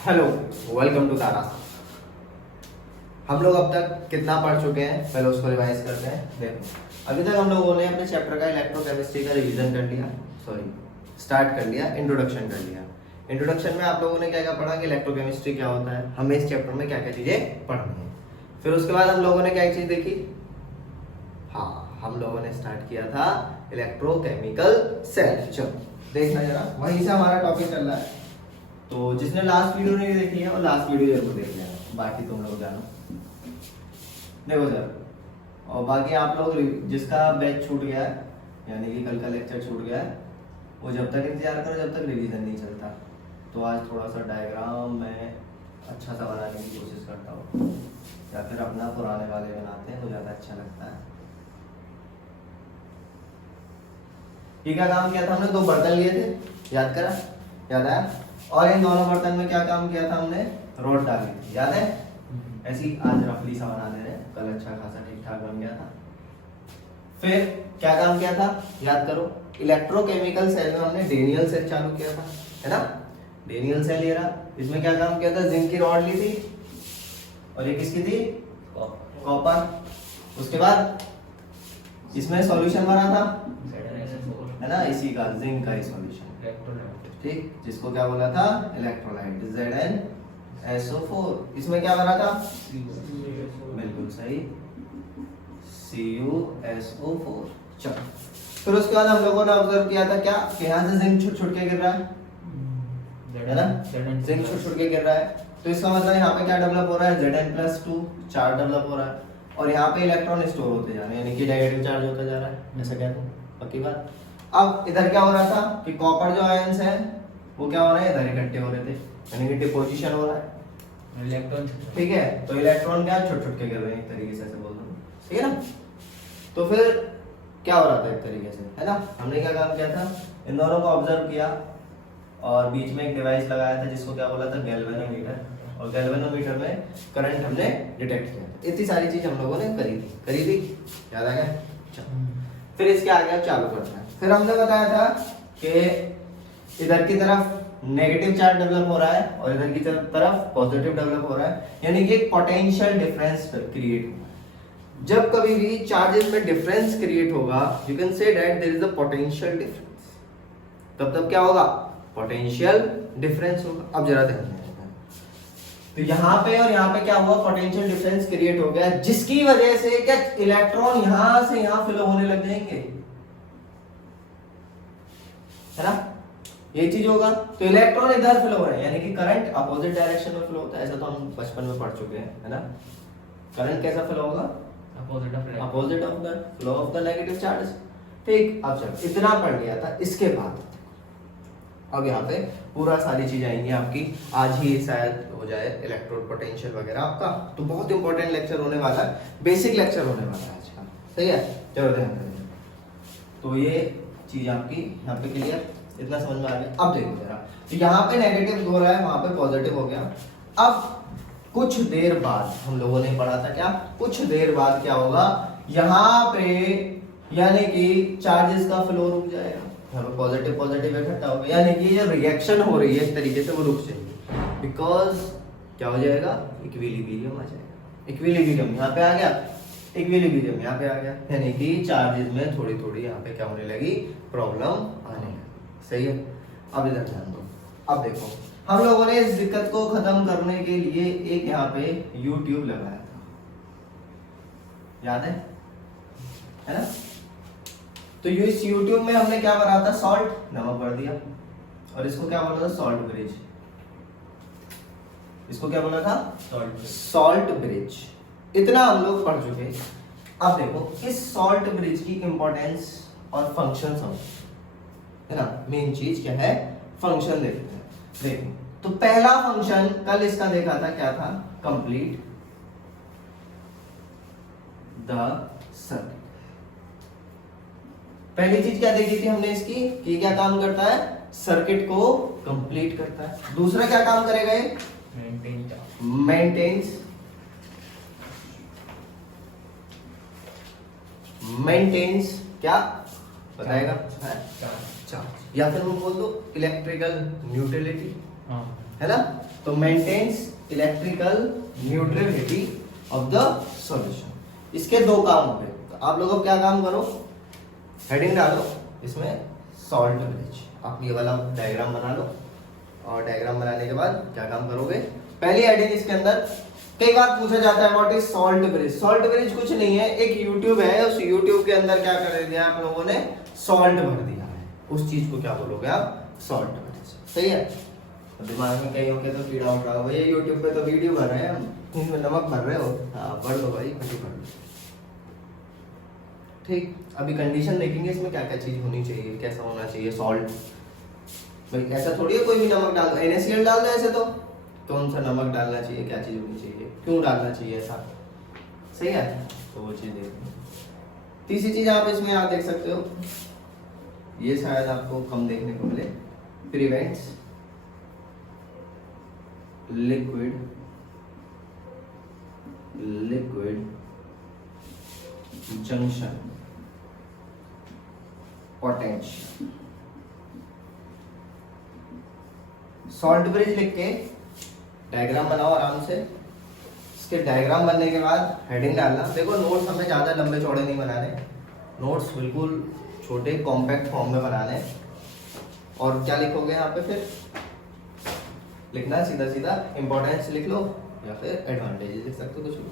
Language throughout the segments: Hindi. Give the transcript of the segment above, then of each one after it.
हेलो, वेलकम टू तारा। हम लोग अब तक कितना पढ़ चुके हैं, पहले उसको रिवाइज करते हैं। देखो, अभी तक हम लोगों ने अपने चैप्टर का इलेक्ट्रोकेमिस्ट्री का रिवीजन कर लिया, स्टार्ट कर लिया, इंट्रोडक्शन कर लिया। इंट्रोडक्शन में आप लोगों ने क्या क्या पढ़ा कि इलेक्ट्रोकेमिस्ट्री क्या होता है, हमें इस चैप्टर में क्या क्या चीजें पढ़नी है। फिर उसके बाद हम लोगों ने क्या चीज देखी, हाँ, हम लोगों ने स्टार्ट किया था इलेक्ट्रोकेमिकल सेल। चलो देखना जरा, वहीं से हमारा टॉपिक चल रहा है। तो जिसने लास्ट वीडियो नहीं देखी है वो लास्ट वीडियो जरूर देख लेना, बाकी तुम लोग जानो। देखो सर, और बाकी आप लोग जिसका बैच छूट गया है, यानी कि कल का लेक्चर छूट गया है, वो जब तक इंतजार करो जब तक रिवीजन नहीं चलता। तो आज थोड़ा सा डायग्राम मैं अच्छा सा बनाने की कोशिश करता हूँ, या फिर अपना पुराने वाले बनाते हैं तो ज़्यादा अच्छा लगता है। ये क्या काम किया था हमने, दो बर्तन लिए थे, याद करा, याद आया? और इन दोनों बर्तन में क्या काम किया था हमने, रोड डाली थी, याद है? ऐसी आज रफली सा बना दे रहे हैं, कल अच्छा खासा ठीक ठाक बन गया था। फिर क्या काम किया था, याद करो, इलेक्ट्रोकेमिकल सेल में हमने डेनियल सेल चालू किया था, है ना? डेनियल सेल ये रहा, इसमें क्या काम किया था, जिंक की रॉड ली थी, और ये किसकी थी, कॉपर। उसके बाद इसमें सॉल्यूशन भरा था, है ना, इसी का जिंक का ही सॉल्यूशन, ठीक, जिसको क्या बोला था, इलेक्ट्रोलाइट, ZnSO4। इसमें क्या भरा था, बिल्कुल सही, CuSO4। चलो, फिर उसके बाद हम लोगों ने ऑब्जर्व किया था क्या, कि यहाँ से जिंक छुट छुट के गिर रहा है ना, जिंक छुट छुट के गिर रहा है। तो इसका मतलब यहाँ पे क्या डेवलप हो रहा है, Zn+2 चार्ज डेवलप हो रहा है, और यहाँ पे इलेक्ट्रॉन स्टोर होते जा रहे हैं, यानी कि नेगेटिव चार्ज होता जा रहा है, ऐसा कहते हैं, पक्की बात। अब इधर क्या हो रहा था कि कॉपर जो आयंस हैं वो क्या हो रहे हैं, इधर इकट्ठे हो रहे थे, यानी कि डिपोजिशन हो रहा है इलेक्ट्रॉन, ठीक है। तो इलेक्ट्रॉन क्या छुट छुट के गिर रहे हैं, एक तरीके से बोल रहा हूँ, ठीक है ना। तो फिर क्या हो रहा था एक तरीके से, है ना, हमने क्या काम किया था, इन दोनों को ऑब्जर्व किया और बीच में एक डिवाइस लगाया था जिसको क्या बोला था, गैल्वेनोमीटर, और गैल्वेनोमीटर में करंट हमने डिटेक्ट किया। इतनी सारी चीज हम लोगों ने करी थी, याद आ गया। फिर इसके आगे आप चालू करते हैं। फिर हमने बताया था कि इधर की तरफ नेगेटिव चार्ज डेवलप हो रहा है और इधर की तरफ पॉजिटिव डेवलप हो रहा है, यानी कि एक पोटेंशियल डिफरेंस क्रिएट हुआ है। जब कभी भी चार्जेस में डिफरेंस क्रिएट होगा, you can say that there is a potential difference. तब क्या होगा, पोटेंशियल डिफरेंस होगा। अब जरा ध्यान दें, तो यहाँ पे और यहाँ पे क्या हुआ, पोटेंशियल डिफरेंस क्रिएट हो गया, जिसकी वजह से क्या इलेक्ट्रॉन यहां से यहां फ्लो होने लग जाएंगे, है ना, ये चीज होगा। तो इलेक्ट्रॉन इधर फ्लो हो रहे हैं, यानी कि करंट अपोजिट डायरेक्शन में फ्लो होता है, ऐसा तो हम बचपन में पढ़ चुके हैं, है ना। करंट कैसा फ्लो होगा, opposite of the flow of the negative charge, ठीक। अब चलो, इतना पढ़ लिया था। इसके बाद अब यहाँ पे पूरा सारी चीज आएंगी आपकी, आज ही शायद हो जाए इलेक्ट्रोड पोटेंशियल वगैरह आपका, तो बहुत इंपॉर्टेंट लेक्चर होने वाला है, बेसिक लेक्चर होने वाला है आज का, सही है। चलो ध्यान करें, तो ये चीज आपकी यहाँ पे क्लियर, इतना समझ में आ गया। अब देखो जरा, तो यहाँ पे नेगेटिव हो रहा है, वहां पे पॉजिटिव हो गया। अब कुछ देर बाद हम लोगों ने पढ़ा था क्या, कुछ देर बाद क्या होगा, यहाँ पे यानी कि चार्जेस का फ्लो रुक जाएगा, यहाँ पे पॉजिटिव पॉजिटिव इकट्ठा हो गया, यानी कि ये रिएक्शन हो रही है इस तरीके से, वो रुक जाएगी, बिकॉज क्या हो जाएगा, इक्विलिब्रियम आ जाएगा। इक्विलिब्रियम यहाँ पे आ गया, इक्विलिब्रियम यहाँ पे आ गया, यानी कि चार्जेस में थोड़ी थोड़ी यहाँ पे क्या होने लगी, प्रॉब्लम आने लगी, सही है। अब इधर ध्यान दो, अब देखो, हम लोगों ने इस दिक्कत को खत्म करने के लिए एक यहाँ पे YouTube लगाया था, याद है ना। तो इस YouTube में हमने क्या भरा था, सॉल्ट, नमक भर दिया, और इसको क्या बोला था, सॉल्ट ब्रिज। इसको क्या बोला था, सॉल्ट ब्रिज। इतना हम लोग पढ़ चुके। अब देखो, इस सॉल्ट ब्रिज की इंपॉर्टेंस और फंक्शन समझो, है ना। मेन चीज क्या है, फंक्शन देखते हैं। देखो, तो पहला फंक्शन कल इसका देखा था, क्या था, कंप्लीट द सर्किट। पहली चीज क्या देखी थी हमने इसकी, कि क्या काम करता है, सर्किट को कंप्लीट करता है। दूसरा क्या काम करेगा, ये मेंटेन्स क्या बताएगा, चार्ज, या फिर वो बोल दो इलेक्ट्रिकल न्यूट्रलिटी, है ना। तो maintains electrical neutrality of the solution. इसके दो काम हो गए। तो आप लोग अब क्या काम करो, हेडिंग डालो इसमें सॉल्ट ब्रिज। आप ये वाला डायग्राम बना लो और डायग्राम बनाने के बाद क्या काम करोगे, पहली हेडिंग इसके अंदर कई बार पूछा जाता है what is salt bridge. Salt bridge कुछ नहीं है, एक यूट्यूब है, उस यूट्यूब के अंदर क्या कर दिया आप लोगों ने, सॉल्ट भर दिया है। उस चीज को क्या बोलोगे आप, सॉल्ट ब्रिज। सही है। तो दिमाग में कहीं होके तो कीड़ा उठ रहा हो, ये यूट्यूब पे तो वीडियो भर रहे हैं हम, इसमें नमक भर रहे हो, हाँ भर लो भाई, भर लो। ठीक, अभी कंडीशन देखेंगे इसमें क्या क्या चीज होनी चाहिए, कैसा होना चाहिए सॉल्ट। भाई ऐसा थोड़ी है कोई भी नमक डाल दो, NaCl डाल दो ऐसे तो कौन सा नमक डालना चाहिए, क्या चीज होनी चाहिए, क्यों डालना चाहिए ऐसा। सही है, तो वो चीज देखो। तीसरी चीज आप इसमें आप देख सकते हो, ये शायद आपको कम देखने को मिले, prevents liquid junction potential. Salt bridge लिख के डायग्राम बनाओ आराम से। इसके डायग्राम बनने के बाद हेडिंग डालना। देखो नोट्स हमें ज़्यादा लंबे चौड़े नहीं बनाने, नोट्स बिल्कुल छोटे कॉम्पैक्ट फॉर्म में बनाने। और क्या लिखोगे यहाँ पे, फिर लिखना सीधा सीधा इंपॉर्टेंस लिख लो या फिर एडवांटेजेस लिख सकते हो, कुछ भी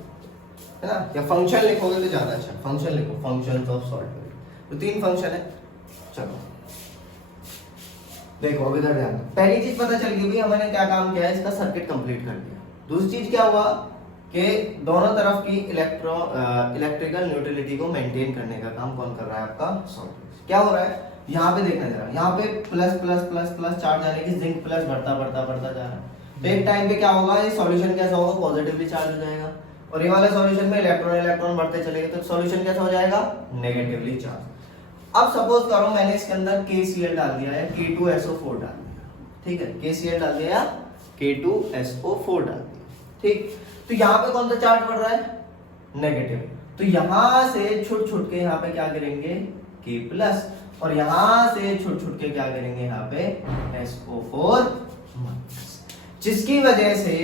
है ना। या फंक्शन लिखोगे तो ज़्यादा अच्छा, फंक्शन लिखो, फंक्शंस ऑफ सॉल्ट ब्रिज। तो 3 फंक्शन है। चलो देखो अब इधर ध्यान। पहली चीज पता चल गई, हमने क्या काम किया है, इसका सर्किट कंप्लीट कर दिया। दूसरी चीज क्या हुआ कि दोनों तरफ की इलेक्ट्रिकल न्यूट्रलिटी को मेंटेन करने का काम कौन कर रहा है, आपका सॉल्ट। क्या हो रहा है यहाँ पे देखना जरा, यहाँ पे plus plus plus plus charge आने की जिंक प्लस बढ़ता बढ़ता बढ़ता जा रहा है। तो एक टाइम पे क्या होगा, ये सॉल्यूशन कैसा होगा, पॉजिटिवली चार्ज हो जाएगा। और ये वाले सॉल्यूशन में इलेक्ट्रॉन बढ़ते चलेंगे तो सॉल्यूशन कैसा हो जाएगा, नेगेटिवली चार्ज। अब सपोज करो मैंने इसके अंदर KCl डाल दिया है, K2SO4 डाल दिया, ठीक है, KCl डाल दिया, K2SO4 डाल दिया, ठीक। तो यहाँ पे कौन सा चार्ज बढ़ रहा है, नेगेटिव। तो यहां से छुट छुट के यहाँ पे क्या करेंगे, K+, और यहां से छुट छुट के क्या करेंगे यहाँ पे SO4-, जिसकी वजह से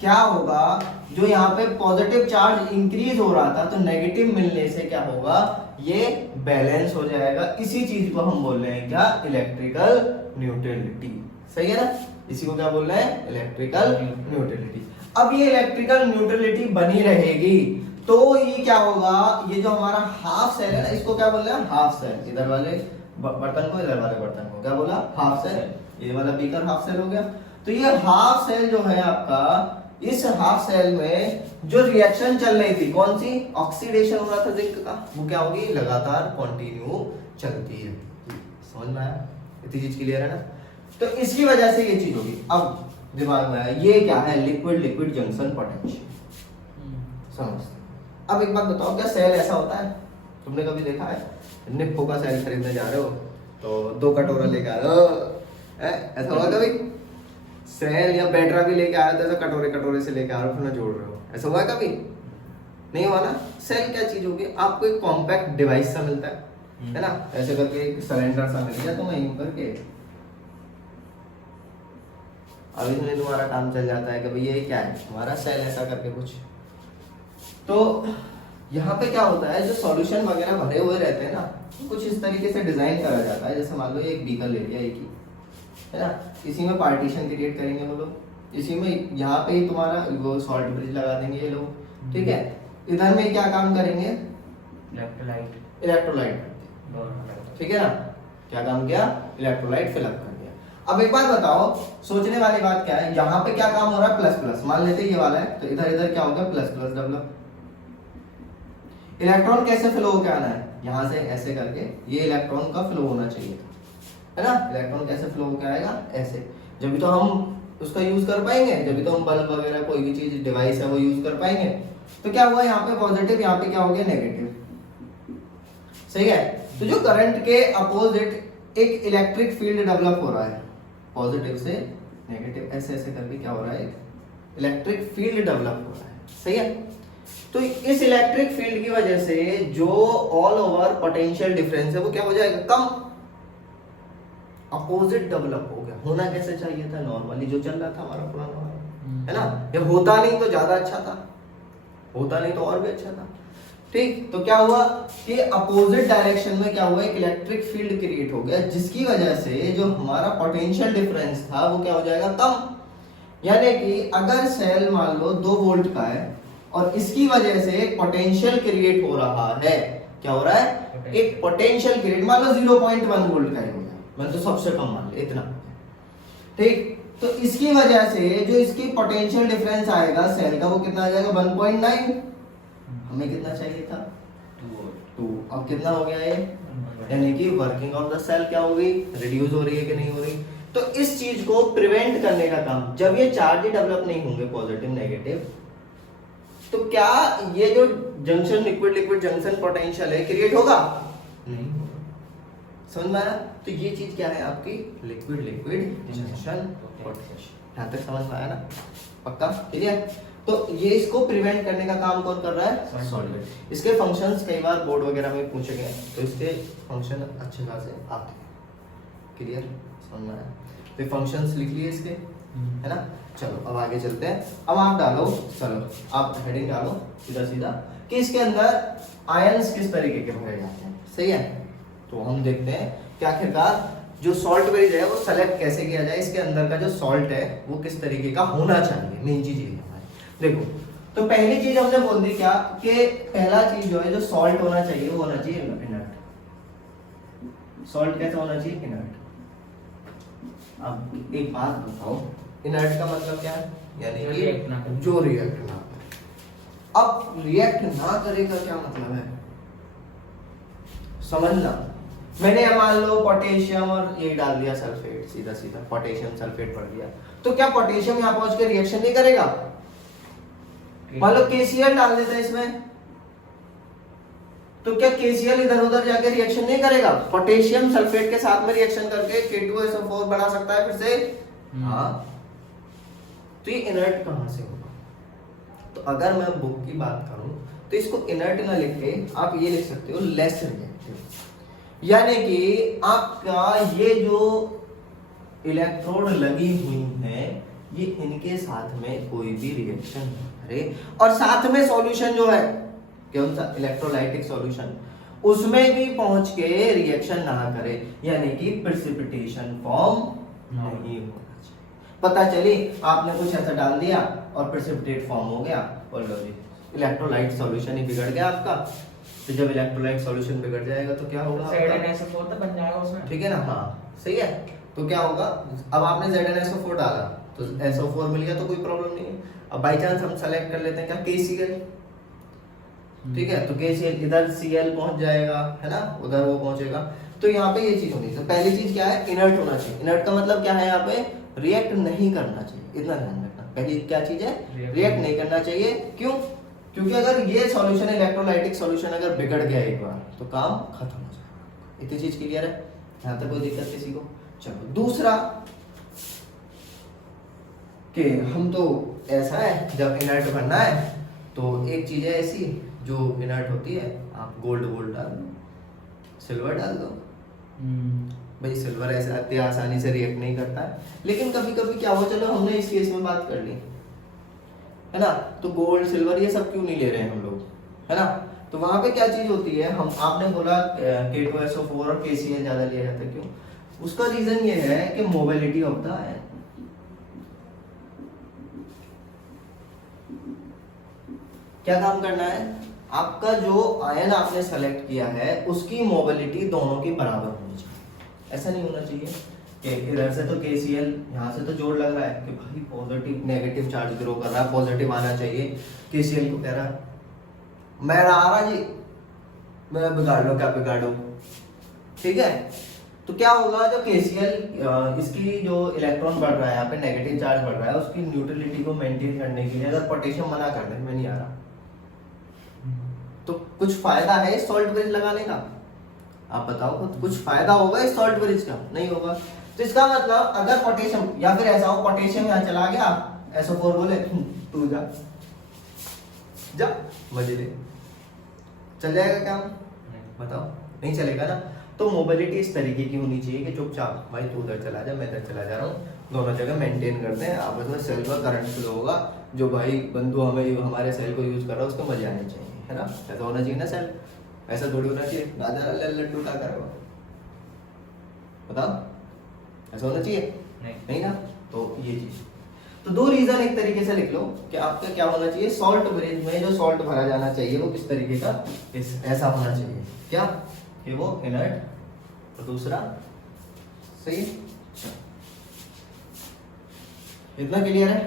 क्या होगा, जो यहाँ पे पॉजिटिव चार्ज इंक्रीज हो रहा था तो नेगेटिव मिलने से क्या होगा, ये बैलेंस हो जाएगा। इसी चीज को हम बोल रहे हैं क्या, इलेक्ट्रिकल न्यूट्रलिटी। सही है ना, इसी को क्या बोल रहे हैं, इलेक्ट्रिकल न्यूट्रलिटी। अब ये इलेक्ट्रिकल न्यूट्रलिटी बनी रहेगी तो ये क्या होगा, ये जो हमारा हाफ सेल है ना, इसको क्या बोल रहे हैं, हाफ सेल। इधर वाले बर्तन को, इधर वाले बर्तन को क्या बोला, हाफ सेल। ये वाला बीकर हाफ सेल हो गया। तो ये हाफ सेल जो है आपका, इस हाफ सेल में जो रिएक्शन चल रही थी, कौन सी, ऑक्सीडेशन हो रहा था जिंक का, वो क्या होगी, लगातार कंटिन्यू चलती है। समझ में आया, इतनी चीज क्लियर है ना। तो इसकी वजह से ये चीज होगी। अब दिमाग में आया, ये क्या है, लिक्विड जंक्शन पोटेंशियल। समझते। अब एक बात बताओ, क्या सेल ऐसा होता है, तुमने कभी देखा है, निप्पो का सेल खरीदने जा रहे हो तो 2 कटोरा लेके आ रहे हो, ऐसा हुआ कभी, सेल या बैटरा भी लेके आया तो ऐसा कटोरे कटोरे से लेके आ रहे हो, फिर जोड़ रहे हो, ऐसा हुआ कभी, नहीं हुआ ना। सेल क्या चीज होगी, आपको एक कॉम्पैक्ट डिवाइस सा मिलता है ना, ऐसे करके एक सिलेंडर सा मिल गया तुम्हें यूं करके। अब इसमें तुम्हारा काम चल जाता है कि भाई ये क्या है, हमारा सेल ऐसा करके कुछ। तो यहाँ पे क्या होता है, जो सॉल्यूशन वगैरह भरे हुए रहते हैं ना, कुछ इस तरीके से डिजाइन करा जाता है। जैसे मान लो ये एक बीकर ले लिया, एक ही है ना, इसी में पार्टीशन क्रिएट करेंगे वो लोग, इसी में यहाँ पे ही तुम्हारा वो सॉल्ट ब्रिज लगा देंगे ये लोग, ठीक है। इधर में क्या काम करेंगे, इलेक्ट्रोलाइट, ठीक है ना, क्या काम किया, इलेक्ट्रोलाइट फिलअप कर दिया। अब एक बात बताओ, सोचने वाली बात क्या है, यहाँ पे क्या काम हो रहा है, प्लस प्लस, मान लेते ये वाला है, तो इधर इधर क्या होगा, प्लस प्लस डेवलप। इलेक्ट्रॉन कैसे फ्लो होकर आना है, यहाँ से ऐसे करके, ये इलेक्ट्रॉन का फ्लो होना चाहिए, है ना। इलेक्ट्रॉन कैसे फ्लो होकर आएगा, ऐसे, जब भी तो हम उसका यूज कर पाएंगे, जब भी तो हम बल्ब वगैरह कोई भी चीज डिवाइस है वो यूज कर पाएंगे। तो क्या हुआ, यहाँ पे पॉजिटिव, यहाँ पे क्या हो गया, नेगेटिव। सही है। तो जो करंट के अपोजिट एक इलेक्ट्रिक फील्ड डेवलप हो रहा है, पॉजिटिव से नेगेटिव, ऐसे ऐसे करके क्या हो रहा है, इलेक्ट्रिक फील्ड डेवलप हो रहा है। सही है। तो इस इलेक्ट्रिक फील्ड की वजह से जो ऑल ओवर पोटेंशियल डिफरेंस है वो क्या हो जाएगा, कम। अपोजिट डेवलप हो गया। होना कैसे चाहिए था, नॉर्मली जो चल रहा था हमारा पुराना वाला, है ना। ये होता नहीं तो ज्यादा अच्छा था, होता नहीं तो और भी अच्छा था। ठीक, तो क्या हुआ कि अपोजिट डायरेक्शन में क्या हुआ, एक इलेक्ट्रिक फील्ड क्रिएट हो गया, जिसकी वजह से जो हमारा पोटेंशियल डिफरेंस था वो क्या हो जाएगा, कम। यानी कि अगर सेल मान लो 2 वोल्ट का है और इसकी वजह से एक पोटेंशियल क्रिएट हो रहा है, क्या हो रहा है, एक पोटेंशियल क्रिएट, मान लो 0.1 वोल्ट का ही हो गया, मैं तो सबसे कम मान ले इतना। ठीक, तो इसकी वजह से जो इसकी पोटेंशियल डिफरेंस आएगा सेल का वो कितना आ जाएगा, 1.9। हमें कितना चाहिए था, 2। अब कितना हो गया ये, यानी कि वर्किंग ऑफ द सेल क्या होगी, रिड्यूस हो रही है कि नहीं हो रही। तो इस चीज को प्रिवेंट करने का काम, जब ये चार्ज ही डेवलप नहीं होंगे पॉजिटिव नेगेटिव, तो क्या ये जो junction liquid liquid junction potential है क्रिएट होगा, नहीं होगा। समझ में आया। तो ये चीज क्या है आपकी, लिक्विड लिक्विड जंक्शन पोटेंशियल। यहां तक समझ में आया ना, पक्का क्लियर। तो ये इसको प्रिवेंट करने का काम कौन कर रहा है, सॉल्वेंट। इसके फंक्शंस कई बार बोर्ड वगैरह में पूछे गए, तो इसके फंक्शन अच्छे खासे आते हैं, क्लियर, समझ में आया। तो फंक्शंस लिख लिए इसके, है ना। चलो अब आगे चलते हैं। अब आप डालो, चलो आप हेडिंग डालो सीधा सीधा कि इसके अंदर आयंस किस तरीके के भरे जाते हैं, सही है। तो हम देखते हैं कि आखिरकार जो सॉल्ट वेरिज है वो सेलेक्ट कैसे किया जाए, इसके अंदर का जो सॉल्ट है वो किस तरीके का होना चाहिए, मेन चीज ये है हमारी। देखो, तो पहली चीज हमने बोल दी क्या, कि पहला चीज जो है जो सॉल्ट होना चाहिए वो होना चाहिए इनर्ट। सॉल्ट कैसा होना चाहिए, इनर्ट। अब एक बात बताओ, इनर्ट का मतलब क्या है, यानी कि जो रिएक्ट ना करे। अब रिएक्ट ना करे का क्या मतलब है, समझना। मैंने मान लो पोटेशियम और ये डाल दिया सल्फेट, सीधा सीधा पोटेशियम सल्फेट पढ़ दिया, तो क्या पोटेशियम यहाँ पहुंच के रिएक्शन नहीं करेगा। मान लो KCl डाल देते हैं इसमें, तो क्या KCl इधर उधर जाके रिएक्शन नहीं करेगा, पोटेशियम सल्फेट के साथ में रिएक्शन करके K2SO4 बना सकता है फिर से, हाँ। तो ये इनर्ट कहां से होगा, तो अगर मैं बुक की बात करूं तो इसको इनर्ट ना लिख के आप ये लिख सकते हो लेस रिएक्टिव। यानी कि आपका ये जो इलेक्ट्रोड लगी हुई है ये इनके साथ में कोई भी रिएक्शन नहीं करे, और साथ में सॉल्यूशन जो है कौन सा, इलेक्ट्रोलाइटिक सॉल्यूशन, उसमें भी पहुंच के रिएक्शन ना करे, यानी कि प्रेसिपिटेशन फॉर्म नहीं होना चाहिए। पता चली आपने कुछ ऐसा डाल दिया और प्रेसिपिटेट फॉर्म हो गया, और लो जी इलेक्ट्रोलाइट सॉल्यूशन ही बिगड़ गया आपका। तो जब इलेक्ट्रोलाइट सॉल्यूशन बिगड़ जाएगा तो क्या होगा, ZnSO4 तो बन जाएगा उसमें, ठीक है ना, हाँ सही है। तो क्या होगा, अब आपने ZnSO4 डाला तो SO4 मिल गया तो कोई प्रॉब्लम नहीं है। अब बाई चांस हम सेलेक्ट कर लेते हैं क्या, KCl, ठीक है, तो KCl इधर Cl पहुंच जाएगा, है ना, उधर वो पहुंचेगा। तो यहाँ पे ये चीज होनी चाहिए। पहली चीज क्या है, इनर्ट होना चाहिए। इनर्ट का मतलब क्या है, यहाँ पे रिएक्ट नहीं करना चाहिए, इतना ध्यान रखना। पहली क्या चीज है, रिएक्ट नहीं करना चाहिए। क्यों, क्योंकि अगर ये सॉल्यूशन इलेक्ट्रोलाइटिक सॉल्यूशन अगर बिगड़ गया एक बार तो काम खत्म हो जाएगा। इतनी चीज क्लियर है, यहाँ तक कोई दिक्कत किसी को। चलो दूसरा कि हम तो ऐसा है जब इनर्ट बनना है तो एक चीज है ऐसी जो इनर्ट होती है, आप गोल्ड डाल दो, सिल्वर डाल दो। भाई सिल्वर ऐसे इतनी आसानी से रिएक्ट नहीं करता है, लेकिन कभी कभी क्या हुआ, चलो हमने इस केस में बात कर ली, है ना, तो गोल्ड सिल्वर ये सब क्यों नहीं ले रहे हैं हम लोग, है ना। तो वहां पे क्या चीज होती है, हम आपने बोला K2SO4 और KCl ज्यादा लिया जाता है, क्यों, उसका रीजन ये है कि मोबिलिटी ऑफ द आयन। क्या काम करना है, आपका जो आयन आपने सेलेक्ट किया है उसकी मोबिलिटी दोनों की बराबर होनी चाहिए। ऐसा नहीं होना चाहिए कि इधर से तो KCl, यहाँ से तो जोड़ लग रहा है कि भाई पॉजिटिव नेगेटिव चार्ज ग्रो कर रहा है, पॉजिटिव आना चाहिए, KCl को कह रहा है मैं आ रहा जी, मैं बिगाड़ लो, क्या बिगाड़ो, ठीक है। तो क्या होगा, जो KCl इसकी जो इलेक्ट्रॉन बढ़ रहा है, यहाँ पे नेगेटिव चार्ज बढ़ रहा है, उसकी न्यूट्रलिटी को मेंटेन करने के लिए अगर पोटेशियम मना कर दे, मैं नहीं आ रहा, तो कुछ फायदा है इस सॉल्ट ब्रिज लगाने का, आप बताओ कुछ फायदा होगा इस सॉल्ट ब्रिज का, नहीं होगा। तो इसका मतलब अगर पोटेशियम, या फिर ऐसा हो पोटेशियम यहाँ चला गया, SO4 बोले तू जा मजे ले, चल जाएगा काम, बताओ नहीं चलेगा ना। तो मोबिलिटी इस तरीके की होनी चाहिए कि चुपचाप भाई तू उधर चला जा, मैं इधर चला जा रहा हूँ, दोनों जगह मेंटेन करते हैं आपस में, सेल का करंट फ्लो होगा, जो भाई बंधु हमें हमारे सेल को यूज कर रहा है उसको मजे आने चाहिए, है ना? ऐसा होना चाहिए ना सेल, ऐसा थोड़ी होना चाहिए राजा लड्डू क्या करेगा, बताओ, ऐसा होना चाहिए नहीं ना? तो ये चीज, तो दो रीजन एक तरीके से लिख लो कि आपका क्या होना चाहिए, सॉल्ट ब्रिज में जो सॉल्ट भरा जाना चाहिए वो किस तरीके का, ऐसा होना चाहिए क्या कि वो इनर्ट, और दूसरा सही, इतना क्लियर है?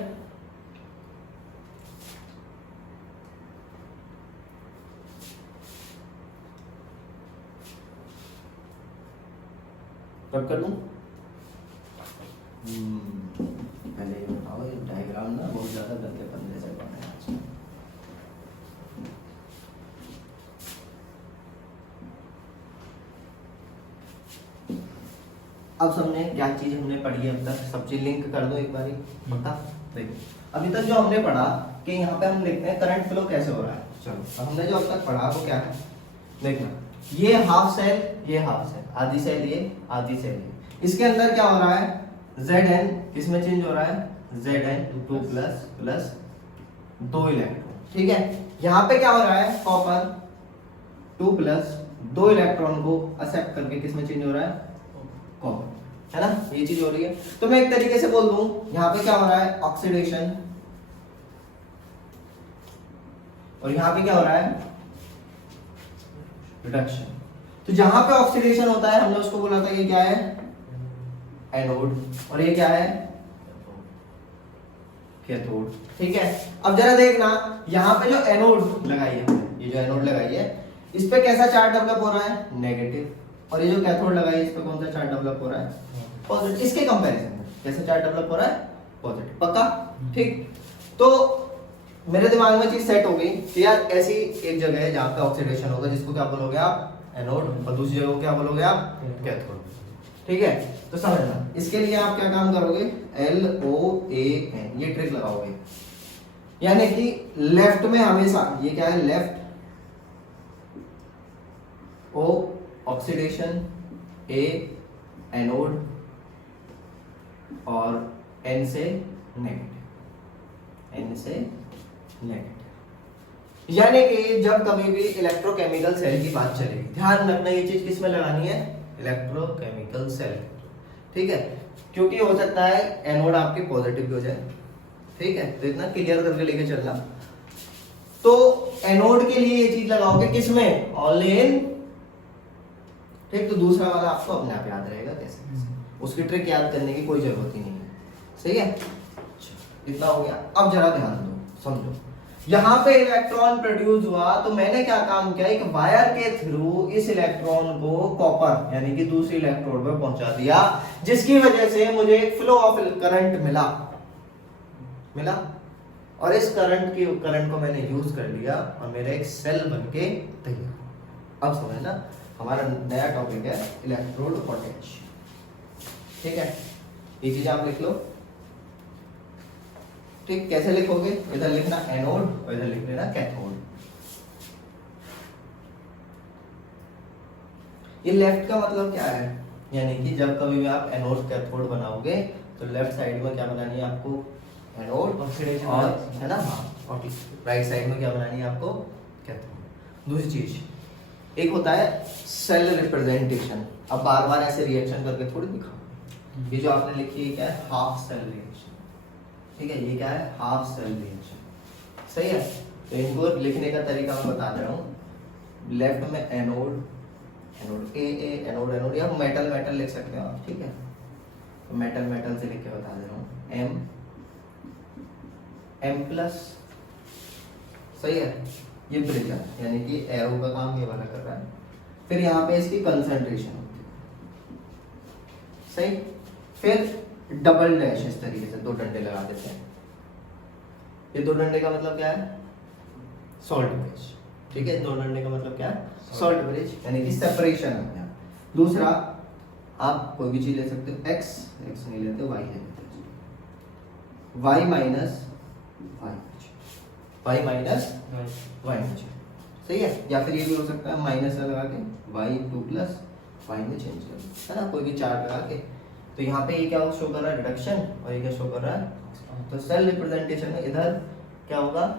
कट कर दूं? पहले ये बताओ, ये डायग्राम ना बहुत ज्यादा गंदे पंदे से बना है आज। अब हमने क्या चीज हमने पढ़ी है अब तक, सब चीज लिंक कर दो एक बारी, बता देखो अभी तक जो हमने पढ़ा कि यहाँ पे हम लिखते हैं करंट फ्लो कैसे हो रहा है। चलो अब हमने जो अब तक पढ़ा वो क्या है, देखना ये हाफ सेल, ये हाफ सेल, आधी सेल ये, आधी सेल ये, इसके अंदर क्या हो रहा है, Zn किसमें चेंज हो रहा है, Zn 2 प्लस प्लस 2 इलेक्ट्रॉन, ठीक है? यहाँ पे क्या हो रहा है, कॉपर 2 प्लस 2 इलेक्ट्रॉन को एक्सेप्ट करके किसमें चेंज हो रहा है, कॉपर, है ना? ये चीज हो रही है। तो मैं एक तरीके से बोल दूं यहाँ पे क्या हो रहा है, ऑक्सीडेशन, और यहाँ पे क्या हो रहा है, रिडक्शन। तो जहां पे ऑक्सीडेशन होता है हमने उसको बोला था ये क्या है, एनोड, और ये क्या है, कैथोड, ठीक है? अब जरा देखना यहाँ पे जो एनोड लगाई है, ये जो एनोड लगाई है इस पे कैसा चार्ज डेवलप हो रहा है, नेगेटिव, और ये जो कैथोड लगाई है इस पे कौन सा चार्ज डेवलप हो रहा है, पॉजिटिव। इसके कंपैरिजन में कैसा चार्ज डेवलप हो रहा है, पॉजिटिव, पक्का? ठीक, तो मेरे दिमाग में चीज सेट हो गई कि यार ऐसी एक जगह है जहां पे ऑक्सीडेशन होगा जिसको क्या बोलोगे आप, एनोड, और दूसरी जगह को क्या बोलोगे आप, कैथोड, ठीक है? तो समझना इसके लिए आप क्या काम करोगे, LOAN ये ट्रिक लगाओगे, यानी कि लेफ्ट में हमेशा ये क्या है, left O oxidation, A anode, और N से नेगेटिव, N से नेगेटिव। यानी कि जब कभी भी इलेक्ट्रोकेमिकल सेल की बात चलेगी, ध्यान रखना ये चीज किसमें लगानी है, इलेक्ट्रोकेमिकल सेल, ठीक है? क्योंकि हो सकता है एनोड आपकी पॉजिटिव भी हो जाए, ठीक है? तो इतना क्लियर करके लेके चलना। तो एनोड के लिए ये चीज लगाओगे किसमें, ओनली इन, ठीक? तो दूसरा वाला आपको अपने आप याद रहेगा कैसे, उसकी ट्रिक याद करने की कोई जरूरत ही नहीं है, सही है? इतना हो गया। अब जरा ध्यान दो, समझो, यहाँ पे इलेक्ट्रॉन प्रोड्यूस हुआ तो मैंने क्या काम किया, एक वायर के थ्रू इस इलेक्ट्रॉन को कॉपर यानी कि दूसरी इलेक्ट्रोड पे पहुंचा दिया, जिसकी वजह से मुझे एक फ्लो ऑफ करंट मिला, और इस करंट को मैंने यूज कर लिया और मेरा एक सेल बनके तैयार। अब समझना हमारा नया टॉपिक है इलेक्ट्रोड पोटेंशियल, ठीक है? ये चीज आप लिख लो, ठीक? कैसे लिखोगे, इधर लिखना एनोड और इधर लिख लेना कैथोड। ये लेफ्ट का मतलब क्या है, यानी कि जब कभी भी आप एनोड कैथोड बनाओगे तो लेफ्ट साइड में क्या बनानी है आपको, एनोड, ऑक्सीडेशन, और है ना, और राइट साइड में क्या बनानी है आपको, कैथोड। दूसरी चीज एक होता है सेल रिप्रेजेंटेशन, अब बार बार ऐसे रिएक्शन करके थोड़ी दिखाओ, ये जो आपने लिखी है क्या है, हाफ सेल रिएक्शन, ठीक है? ये क्या है, हाफ सेल रिएक्शन, सही है? तो इनको लिखने का तरीका मैं बता दे रहा हूँ, लेफ्ट में एनोड, एनोड ए एनोड, या मेटल लिख सकते हो आप, ठीक है? तो मेटल से लिख के बता दे रहा हूँ, M प्लस, सही है? ये ब्रिज है, यानी कि एरो का काम ये वाला कर रहा है, फिर यहाँ पे इसकी कंसंट्रेशन होती है, सही? फिर डबल डैश इस तरीके से दो डंडे लगा देते हैं, ये दो डंडे का मतलब क्या है, सॉल्ट ब्रिज, ठीक है? दो डंडे का मतलब क्या है, सॉल्ट ब्रिज, यानी कि सेपरेशन है यहाँ। दूसरा आप कोई भी चीज ले सकते हो, x नहीं लेते, y ले लेते हो, y माइनस y, सही है? या फिर ये भी हो सकता है माइनस लगा के y 2 प्लस पाएंगे चेंज है ना, कोई भी चार्ट लगा के। तो यहाँ पे ये क्या शो कर रहा है, रिडक्शन, और ये क्या शो कर रहा है। तो सेल रिप्रेजेंटेशन में इधर क्या होगा,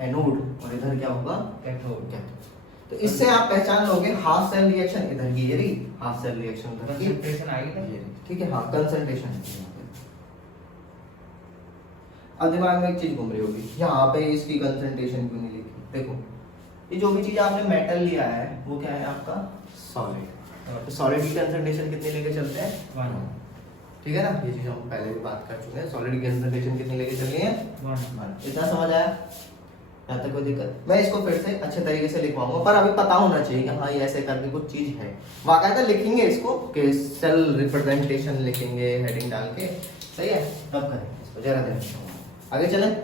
एनोड, और इधर क्या होगा, कैथोड। तो इससे आप पहचान लोगे हाफ सेल रिएक्शन इधर की, ये रही हाफ सेल रिएक्शन इधर की, कंसंट्रेशन आएगी ना, ये रही, ठीक है। हाँ, कंसंट्रेशन। अब दिमाग में एक चीज घूम रही होगी, यहाँ पे इसकी कंसंट्रेशन क्यों नहीं लिखी। देखो ये जो भी चीज आपने मेटल लिया है वो क्या है आपका, सॉलिड। तो सॉलिड की कंसंट्रेशन कितनी लेके चलते हैं, 1, ठीक है ना। ये चीज हम पहले भी बात कर चुके हैं, सॉलिड की कंसंट्रेशन कितनी लेके चल रही है, 1। इतना समझ आया, यहाँ तक कोई दिक्कत। मैं इसको फिर से अच्छे तरीके से लिखवाऊंगा, पर अभी पता होना चाहिए कि हाँ ये ऐसे करके कुछ चीज है। वाकायदा लिखेंगे इसको कि सेल रिप्रेजेंटेशन लिखेंगे हेडिंग डाल के, सही है, तब करेंगे इसको। जरा देखें आगे चलें।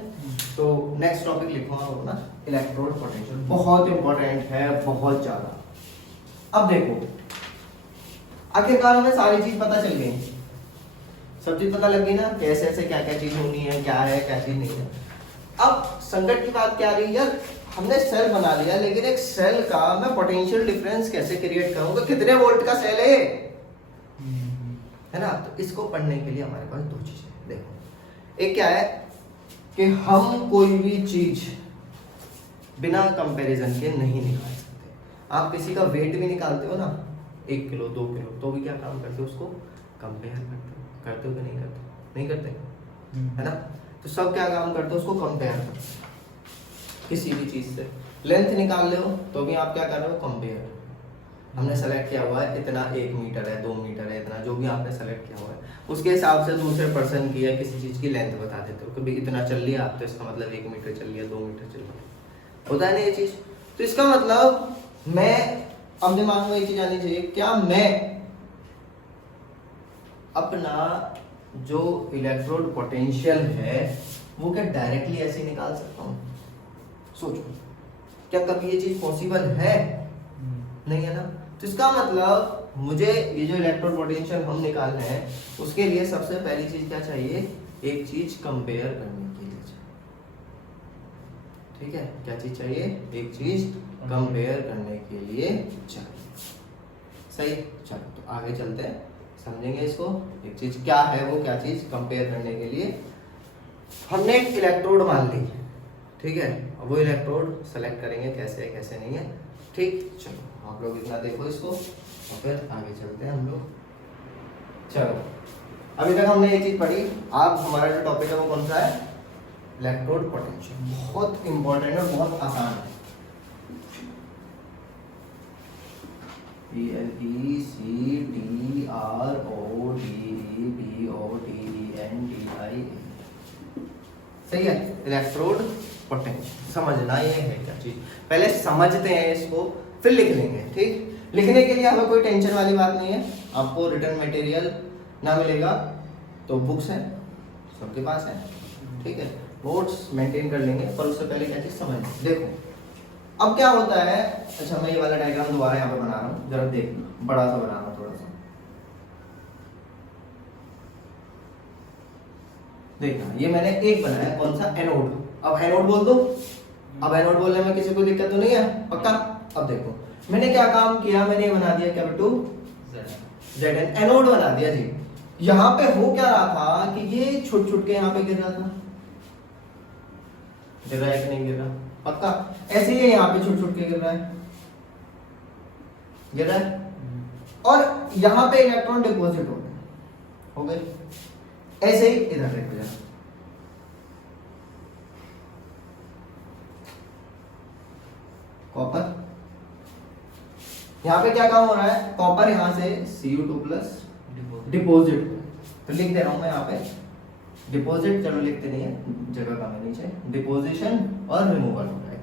तो नेक्स्ट टॉपिक लिखो आप अपना, इलेक्ट्रोड पोटेंशियल। बहुत इंपॉर्टेंट है, बहुत ज्यादा। अब देखो आखिरकार हमें सारी चीज पता चल गई, सब चीज पता लग गई ना, कैसे ऐसे क्या क्या चीज होनी है, क्या है क्या चीज नहीं है। अब संकट की बात क्या आ रही है यार, हमने सेल बना लिया, लेकिन एक सेल का मैं पोटेंशियल डिफरेंस कैसे क्रिएट करूंगा, कितने वोल्ट का सेल है ना। तो इसको पढ़ने के लिए हमारे पास दो चीजें। देखो एक क्या है कि हम कोई भी चीज बिना कंपैरिजन के नहीं निकाल सकते। आप किसी का वेट भी निकालते हो ना, 1 किलो 2 किलो, तो भी क्या काम करते हो, उसको कंपेयर करते हो कि नहीं करते, नहीं करते है ना। तो सब क्या काम करते हो, उसको कंपेयर करते हो किसी भी चीज से। लेंथ निकाल ले हो तो भी आप क्या कर रहे हो, कंपेयर। हमने सेलेक्ट किया हुआ है इतना, 1 मीटर है 2 मीटर है, इतना जो भी आपने सेलेक्ट किया हुआ है उसके हिसाब से दूसरे पर्सन की या किसी चीज की लेंथ बता देते हो कि भाई इतना चल लिया आप, तो इसका मतलब 1 मीटर चल लिया, 2 मीटर चल लिया, होता है ना ये चीज। तो इसका मतलब मैं, अब दिमाग में ये चीज आनी चाहिए, क्या मैं अपना जो इलेक्ट्रोड पोटेंशियल है वो क्या डायरेक्टली ऐसे ही निकाल सकता हूँ। सोचो क्या कभी ये चीज पॉसिबल है, नहीं है ना। तो इसका मतलब मुझे ये जो इलेक्ट्रोड पोटेंशियल हम निकाल रहे हैं उसके लिए सबसे पहली चीज क्या चाहिए, एक चीज कंपेयर करने के लिए चाहिए, ठीक है। क्या चीज चाहिए, एक चीज कंपेयर करने के लिए चाहिए, सही। चलो तो आगे चलते हैं, समझेंगे इसको। एक चीज क्या है वो, क्या चीज कंपेयर करने के लिए हमने एक इलेक्ट्रोड मान ली, ठीक है। अब वो इलेक्ट्रोड सेलेक्ट करेंगे कैसे है कैसे नहीं है, ठीक। चलो आप लोग इतना देखो इसको और फिर आगे चलते हैं हम लोग। चलो अभी तक हमने ये चीज पढ़ी। अब हमारा जो टॉपिक है वो कौन सा है, इलेक्ट्रोड पोटेंशियल। बहुत इंपॉर्टेंट है, बहुत आसान है। ELECTRODEBOTEN सही है। इलेक्ट्रोड पोटेंशियल समझना ये है क्या चीज, पहले समझते हैं इसको फिर लिख लेंगे, ठीक। लिखने के लिए हमें कोई टेंशन वाली बात नहीं है। आपको रिटर्न मटेरियल ना मिलेगा तो बुक्स है सबके पास है, ठीक है, नोट्स मेंटेन कर लेंगे, पर उससे पहले क्या चीज समझ। देखो अब क्या होता है, अच्छा मैं ये वाला डायग्राम दोबारा यहाँ पे बना रहा हूँ, जरा देखना, बड़ा सा बना रहा हूँ थोड़ा सा, देखना। ये मैंने एक बनाया, कौन सा, एनोड। अब एनोड बोल दो, अब एनोड बोलने में किसी को दिक्कत तो नहीं है, पक्का। अब देखो मैंने क्या काम किया, मैंने ये बना दिया कैपिटल Zn, एनोड बना दिया जी। यहाँ पे हो क्या रहा था कि ये छुट छुट के यहाँ पे गिर रहा था, गिर रहा है कि नहीं गिर रहा, पक्का। ऐसे ही यहाँ पे छुट छुट के गिर रहा है, गिर रहा है, और यहाँ पे इलेक्ट्रॉन डिपॉजिट हो गए। ऐसे ही इधर देखो जरा, कॉपर, यहाँ पे क्या काम हो रहा है, कॉपर यहाँ से Cu2 प्लस डिपॉजिट, तो लिख दे रहा हूं मैं यहाँ पे डिपॉजिट, चलो लिखते नहीं है, जगह कम है नीचे, डिपोजिशन और रिमूवल हो रहा है,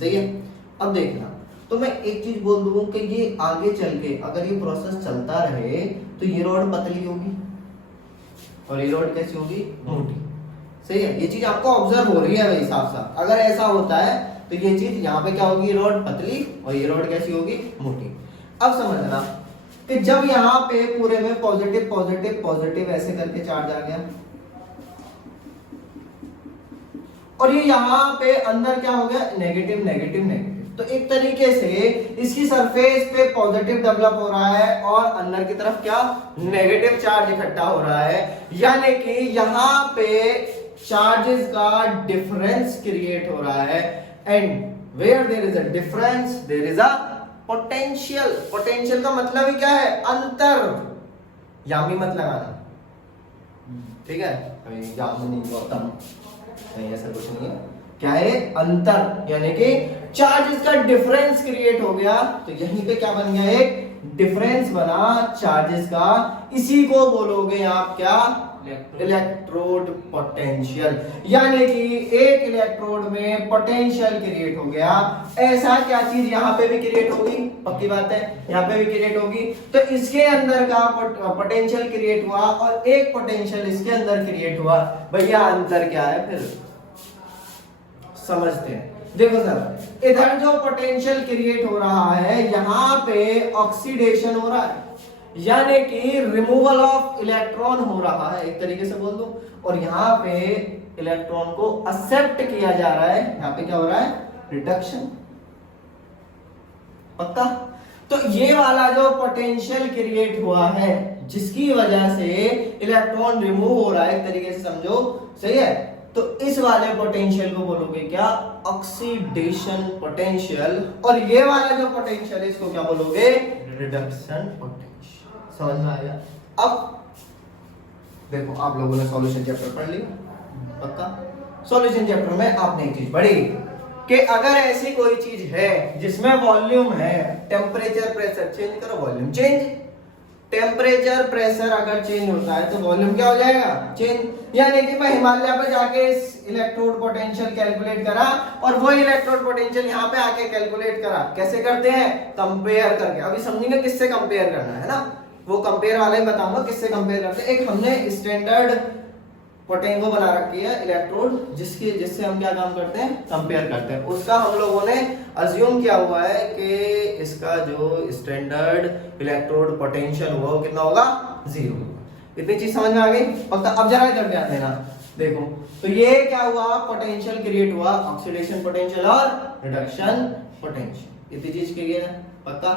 सही है। अब देखना, तो मैं एक चीज बोल दूं कि ये आगे चल के अगर ये प्रोसेस चलता रहे तो ये रॉड पतली होगी और ये रॉड कैसी होगी, मोटी, सही है। ये चीज आपको ऑब्जर्व हो रही है भाई साफ साफ। अगर ऐसा होता है तो ये चीज यहाँ पे क्या होगी, रॉड पतली और ये रॉड कैसी होगी, मोटी। अब समझना कि जब यहाँ पे पूरे में पॉजिटिव पॉजिटिव पॉजिटिव ऐसे करके चार्ज आ गया और ये यहाँ पे अंदर क्या हो गया, नेगेटिव नेगेटिव नेगेटिव, तो एक तरीके से इसकी सरफेस पे पॉजिटिव डेवलप हो रहा है और अंदर की तरफ क्या नेगेटिव चार्ज इकट्ठा हो रहा है, यानी कि यहाँ पे चार्जेस का डिफरेंस क्रिएट हो रहा है। And where there is a difference there is a potential. Potential का मतलब ही क्या है, अंतर। यामी मत लगाना, ठीक है, यामिनी गौतम नहीं, ऐसा कुछ नहीं है। क्या है, अंतर, यानी कि चार्जेस का डिफरेंस क्रिएट हो गया, तो यहीं पे क्या बन गया, एक डिफरेंस बना चार्जेस का। इसी को बोलोगे आप क्या, इलेक्ट्रोड पोटेंशियल, यानी कि एक इलेक्ट्रोड में पोटेंशियल क्रिएट हो गया। ऐसा क्या चीज यहाँ पे भी क्रिएट होगी, पक्की बात है, यहाँ पे भी क्रिएट होगी। तो इसके अंदर का पोटेंशियल क्रिएट हुआ और एक पोटेंशियल इसके अंदर क्रिएट हुआ। भैया अंतर क्या है, फिर समझते हैं। देखो सर, इधर जो पोटेंशियल क्रिएट हो रहा है, यहाँ पे ऑक्सीडेशन हो रहा है, यानी कि रिमूवल ऑफ इलेक्ट्रॉन हो रहा है, एक तरीके से बोल दो। और यहाँ पे इलेक्ट्रॉन को एक्सेप्ट किया जा रहा है, यहाँ पे क्या हो रहा है, रिडक्शन। पक्का? तो ये वाला जो पोटेंशियल क्रिएट हुआ है, जिसकी वजह से इलेक्ट्रॉन रिमूव हो रहा है, एक तरीके से समझो, सही है। तो इस वाले पोटेंशियल को बोलोगे क्या, ऑक्सीडेशन पोटेंशियल। और ये वाला जो पोटेंशियल है, इसको क्या बोलोगे, रिडक्शन पोटेंशियल। समझ में आया? अब देखो, आप लोगों ने सॉल्यूशन चैप्टर पढ़ लिया, पक्का। सॉल्यूशन चैप्टर में आपने एक चीज पढ़ी कि अगर ऐसी कोई चीज है जिसमें वॉल्यूम है, टेम्परेचर प्रेशर चेंज करो, वॉल्यूम चेंज। टेम्परेचर प्रेशर अगर चेंज होता है तो वॉल्यूम क्या हो जाएगा, चेंज। यानी कि मैं हिमालय पे जाके इलेक्ट्रोड पोटेंशियल कैलकुलेट करा और वो इलेक्ट्रोड पोटेंशियल यहाँ पे आके कैलकुलेट करा। कैसे करते हैं, कंपेयर करके। अभी समझेंगे किससे कंपेयर करना है ना, वो कंपेयर वाला ही बताऊंगा किससे कंपेयर करते हैं। एक हमने स्टैंडर्ड पोटेंगो बना रखी है इलेक्ट्रोड, जिससे हम क्या काम करते हैं, कंपेयर करते हैं। उसका हम लोगों ने अज्यूम किया हुआ है कि इसका जो स्टैंडर्ड इलेक्ट्रोड पोटेंशियल हुआ वो कितना होगा, 0। इतनी चीज समझ में आ गई, पक्का। अब जरा इधर ध्यान देना, देखो तो ये क्या हुआ, पोटेंशियल क्रिएट हुआ, ऑक्सीडेशन पोटेंशियल और रिडक्शन पोटेंशियल। इतनी चीज क्लियर है, पक्का।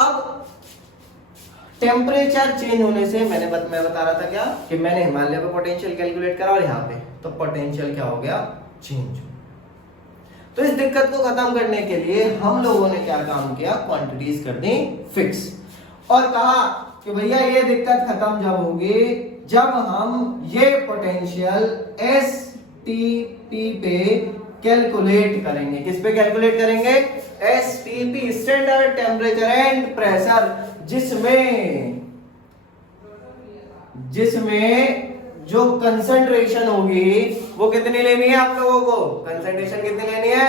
अब टेम्परेचर चेंज होने से मैं बता रहा था क्या, कि मैंने हिमालय पे पोटेंशियल कैलकुलेट करा और यहाँ पे तो पोटेंशियल क्या हो गया, चेंज। तो इस दिक्कत को खत्म करने के लिए हम लोगों ने क्या काम किया, क्वांटिटीज कर दी फिक्स और कहा कि भैया ये दिक्कत खत्म जब होगी जब हम ये पोटेंशियल एसटीपी पे कैलकुलेट करेंगे। किस पे कैलकुलेट करेंगे, STP, standard temperature and pressure, जिसमें जो कंसंट्रेशन होगी वो कितनी लेनी है आप लोगों को, कंसंट्रेशन कितनी लेनी है,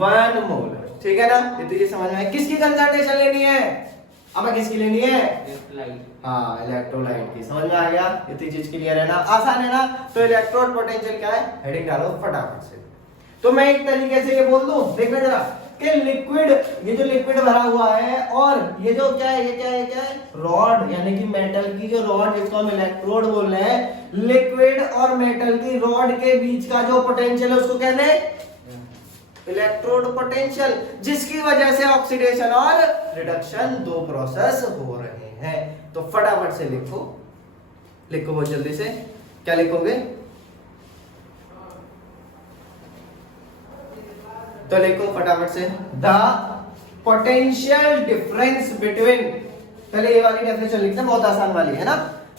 1 मोल। ठीक है ना, इतनी समझ में। किसकी कंसंट्रेशन लेनी है, अब किसकी लेनी है, हाँ, इलेक्ट्रोलाइट की। समझ में आ गया, इतनी चीज क्लियर है ना, आसान है ना। तो इलेक्ट्रोड पोटेंशियल क्या है, हेडिंग डालो फटाफट से। तो मैं एक तरीके से ये बोल दूं, देखना जरा कि लिक्विड, ये जो लिक्विड भरा हुआ है और ये जो क्या है, ये क्या है, रॉड, यानी कि मेटल की जो रॉड, जिसको हम इलेक्ट्रोड बोल रहे हैं, लिक्विड और मेटल की रॉड के बीच का जो पोटेंशियल है उसको कहते हैं इलेक्ट्रोड पोटेंशियल, जिसकी वजह से ऑक्सीडेशन और रिडक्शन दो प्रोसेस हो रहे हैं। तो फटाफट से लिखो बहुत जल्दी से। क्या लिखोगे, तो लिखो फटाफट से, द पोटेंशियल डिफरेंस बिटवीन, पहले ये वाली डेफिनेशन लिखते हैं, बहुत आसान वाली है ना।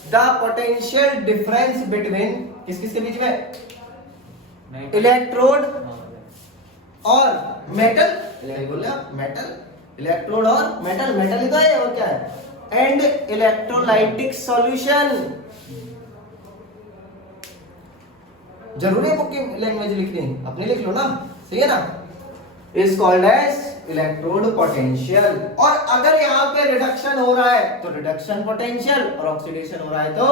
द पोटेंशियल डिफरेंस बिटवीन किस के बीच में, इलेक्ट्रोड और मेटल, मेटल, इलेक्ट्रोड और मेटल, मेटल ही तो है और क्या है, एंड इलेक्ट्रोलाइटिक सॉल्यूशन। जरूरी है बुक की लैंग्वेज लिखनी, अपनी लिख लो ना, सही है ना। Is called as electrode potential. और अगर यहाँ पे रिडक्शन हो रहा है तो रिडक्शन पोटेंशियल, और ऑक्सीडेशन हो रहा है तो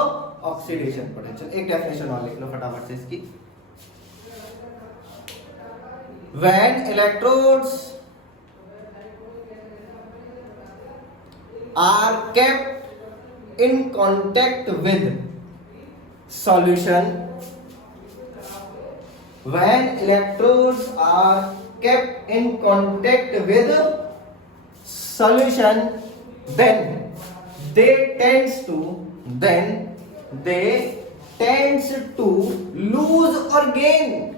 ऑक्सीडेशन पोटेंशियल। एक डेफिनेशन और लिख लो फटाफट से इसकी। When electrodes are kept in contact with solution, when electrodes are kept in contact with solution, then they tends to lose or gain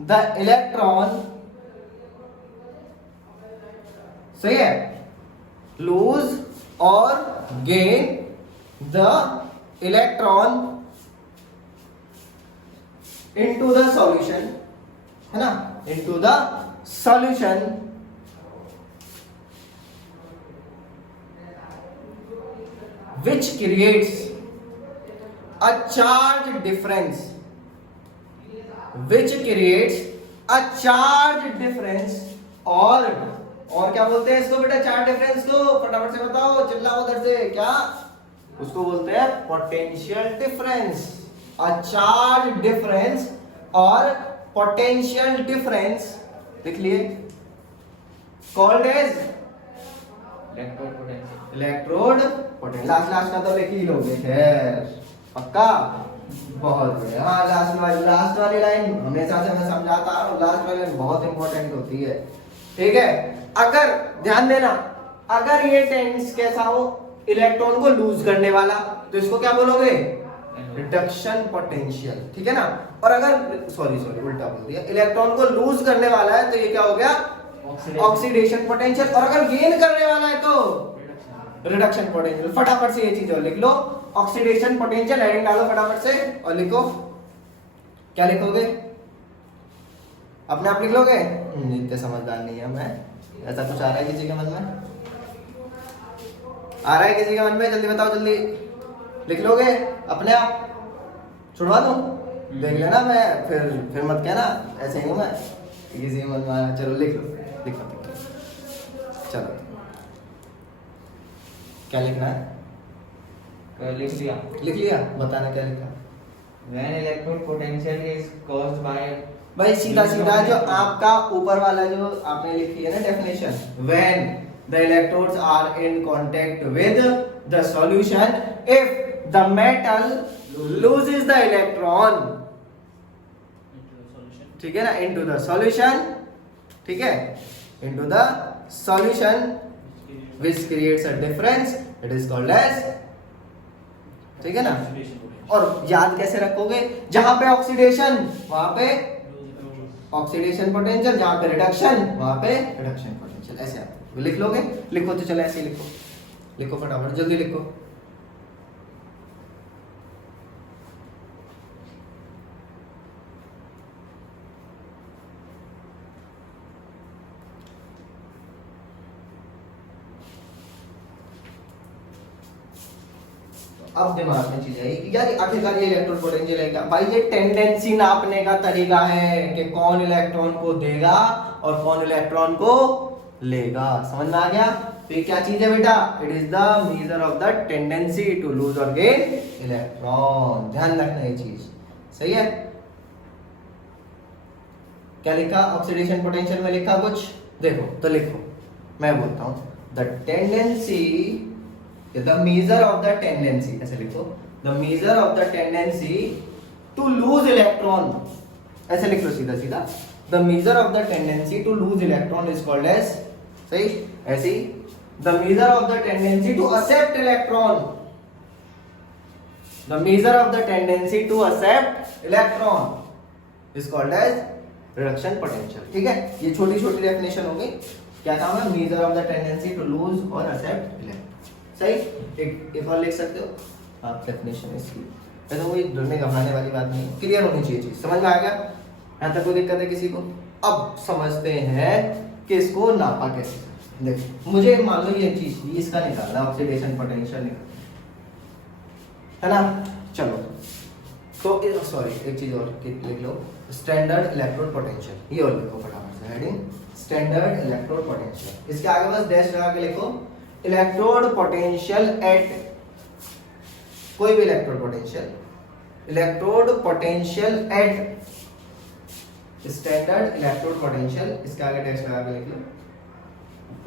the electron, सही है, lose or gain the electron into the solution, है ना, into the solution which creates a charge difference, और क्या बोलते हैं इसको बेटा, चार्ज डिफरेंस को फटाफट से बताओ, चिल्लाओ उधर से, क्या उसको बोलते हैं, potential difference. A charge difference और पोटेंशियल डिफरेंस लिख लिए, called as electrode potential. Last का तो लिख ही लोगे, खैर पक्का, बहुत बढ़िया। हाँ, लास्ट वाली लाइन हमेशा से मैं समझाता हूँ, लास्ट वाली लाइन बहुत इंपॉर्टेंट होती है, ठीक है। अगर ध्यान देना, अगर ये टेंस कैसा हो, इलेक्ट्रॉन को लूज करने वाला, तो इसको क्या बोलोगे, रिडक्शन पोटेंशियल, ठीक है ना। और अगर सॉरी उल्टा बोल दिया, इलेक्ट्रॉन को लूज करने वाला है तो ये क्या हो गया, ऑक्सीडेशन पोटेंशियल। और अगर गेन करने वाला है तो रिडक्शन पोटेंशियल। फटाफट से ये चीज और लिख लो, ऑक्सीडेशन पोटेंशियल, हेडिंग डालो फटाफट से और लिखो, क्या लिखोगे, अपने आप लिख लोगे, इतने समझदार नहीं है मैं। ऐसा कुछ आ रहा है किसी के मन में, जल्दी बताओ, जल्दी लिख लोगे अपने आप, छुड़वा दूं, देख लेना, मैं फिर मत कहना ऐसे ही हूं मैं, किसी मन में आया, चलो लिख लो, लिखो चलो, क्या लिखना है, लिख लिया, बताना क्या लिखा। When electrode potential is caused by, भाई सीधा जो आपका ऊपर वाला जो आपने लिखी है ना definition, when the electrodes are in contact with the solution, if the metal loses the electron, ठीक है ना, into the solution, ठीक है, into the solution which creates a difference, it is called as, ठीक है ना। और याद कैसे रखोगे, जहां पे ऑक्सीडेशन वहां पे ऑक्सीडेशन पोटेंशियल, जहां पे रिडक्शन वहां पे रिडक्शन पोटेंशियल, ऐसे आप लिख लोगे। लिखो तो चलो ऐसे लिखो फटाफट, जल्दी लिखो। अब दिमाग में चीज आई कि यार आखिरकार ये इलेक्ट्रॉन पोटेंशियल है क्या। भाई ये टेंडेंसी नापने का तरीका है कि कौन इलेक्ट्रॉन को देगा और कौन इलेक्ट्रॉन को लेगा, समझ में आ गया। तो ये क्या चीज है बेटा, it is the measure of the tendency to lose और गेन इलेक्ट्रॉन। ध्यान रखना ये चीज, सही है। क्या लिखा ऑक्सीडेशन पोटेंशियल में, लिखा कुछ, देखो तो लिखो, मैं बोलता हूं the tendency, the measure of the tendency, ऐसे लिखो, the measure of the tendency to lose electron, ऐसे लिख लो सीधा, the measure of the tendency to lose electron is called as, सही, ऐसे ही the measure of the tendency to accept electron, the measure of the tendency to accept electron is called as reduction potential, ठीक है। ये छोटी छोटी डेफिनेशन होगी, क्या काम है, measure of the tendency to lose or accept electron, सही। एक और लिख सकते हो आप डेफिनेशन इसकी, ऐसा कोई डरने घबराने वाली बात नहीं, क्लियर होनी चाहिए चीज, समझ में आ गया। यहाँ तक कोई दिक्कत है किसी को। अब समझते हैं कि इसको नापा कैसे। देखो मुझे मान लो ये चीज इसका निकालना, ऑक्सीडेशन पोटेंशियल निकालना है ना। चलो तो सॉरी एक चीज और लिख लो, स्टैंडर्ड इलेक्ट्रोड पोटेंशियल, ये और लिखो फटाफट से हेडिंग, स्टैंडर्ड इलेक्ट्रोड पोटेंशियल। इसके आगे बस डैश लगा के लिखो, इलेक्ट्रोड पोटेंशियल एट, कोई भी electrode potential at standard electrode potential, इसके आगे डैश लगा के लिख लो,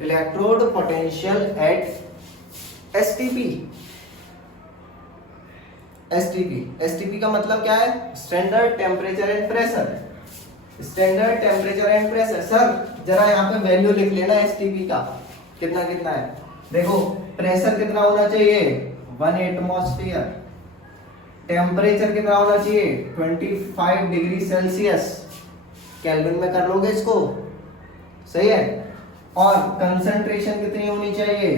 electrode potential at STP, STP का मतलब क्या है? Standard temperature and pressure. Standard temperature and pressure. Sir जरा यहाँ पे वैल्यू लिख लेना एसटीपी का, कितना कितना है। देखो प्रेशर कितना होना चाहिए? 1 एटमॉस्फेयर। टेम्परेचर कितना होना चाहिए? 25 डिग्री सेल्सियस। केल्विन में कर लोगे इसको, सही है। और कंसंट्रेशन कितनी होनी चाहिए?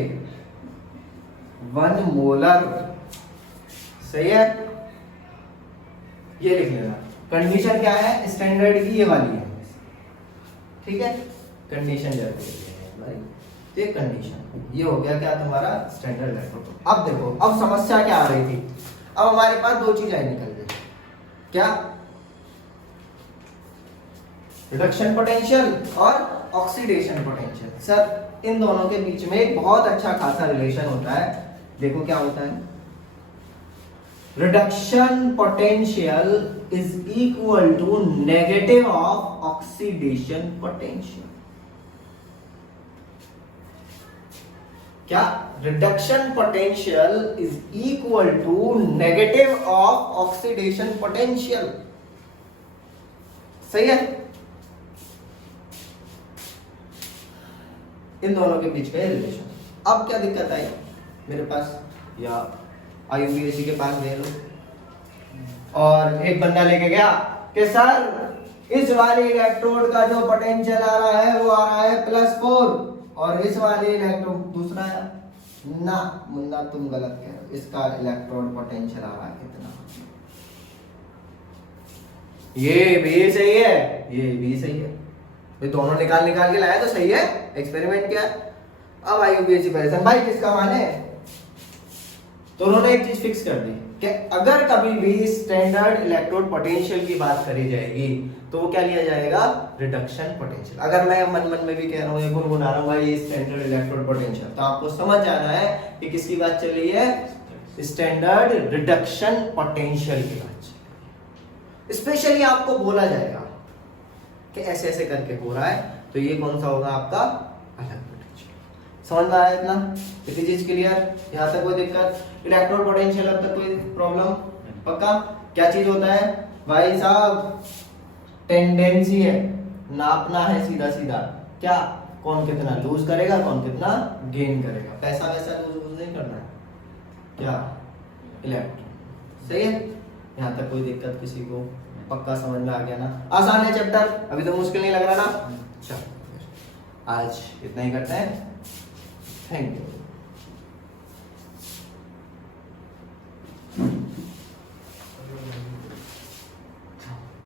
1 मोलर, सही है। ये लिख लेना। कंडीशन क्या है स्टैंडर्ड की? ये वाली है, ठीक है। कंडीशन जरूरी है भाई, ये कंडीशन, ये हो गया क्या तुम्हारा स्टैंडर्ड इलेक्ट्रोड। अब देखो, अब समस्या क्या आ रही थी? अब हमारे पास दो चीजें निकल गई, क्या? रिडक्शन पोटेंशियल और ऑक्सीडेशन पोटेंशियल। सर इन दोनों के बीच में एक बहुत अच्छा खासा रिलेशन होता है। देखो क्या होता है, reduction potential is equal to negative of oxidation potential. क्या? Reduction potential is equal to negative of oxidation potential, सही है। इन दोनों के बीच में रिलेशन। अब क्या दिक्कत आई मेरे पास या IUPAC के पास ले लो, और एक बंदा लेके गया कि सर इस वाले इलेक्ट्रोड का जो पोटेंशियल आ रहा है वो आ रहा है +4 और इस वाले इलेक्ट्रोड दूसरा है ना। मुन्ना तुम गलत कह रहे हो, इसका इलेक्ट्रोड पोटेंशियल आ रहा है कितना, ये भी सही है, ये भी सही है। ये दोनों निकाल निकाल के लाया तो सही है, एक्सपेरिमेंट किया। अब IUPAC परेशान, भाई किसका माने? तो उन्होंने एक चीज फिक्स कर दी कि अगर कभी भी स्टैंडर्ड इलेक्ट्रोड पोटेंशियल की बात करी जाएगी तो वो क्या लिया जाएगा? Reduction potential. अगर मैं मन मन में भी कह रहा हूँ, गुनगुना रहा हूँ भाई स्टैंडर्ड इलेक्ट्रोड पोटेंशियल, तो आपको समझ आना है कि किसकी बात चल रही है? स्टैंडर्ड रिडक्शन पोटेंशियल की बात। स्पेशली आपको बोला जाएगा कि ऐसे ऐसे करके हो रहा है, तो ये कौन सा होगा आपका? अलग पोटेंशियल। समझ में आया इतना? इतनी चीज क्लियर? यहाँ तक कोई दिक्कत? इलेक्ट्रोड पोटेंशियल अब तक कोई प्रॉब्लम? पक्का? क्या चीज होता है भाई साहब? टेंडेंसी है, नापना है सीधा सीधा, क्या कौन कितना लूज करेगा, कौन कितना गेन करेगा। पैसा वैसा लूज नहीं करना है, क्या? इलेक्ट्रॉन, सही है। यहाँ तक कोई दिक्कत किसी को? पक्का समझ में आ गया ना? आसान है चैप्टर, अभी तो मुश्किल नहीं लग रहा ना? चलो आज इतना ही करते हैं। Thank you.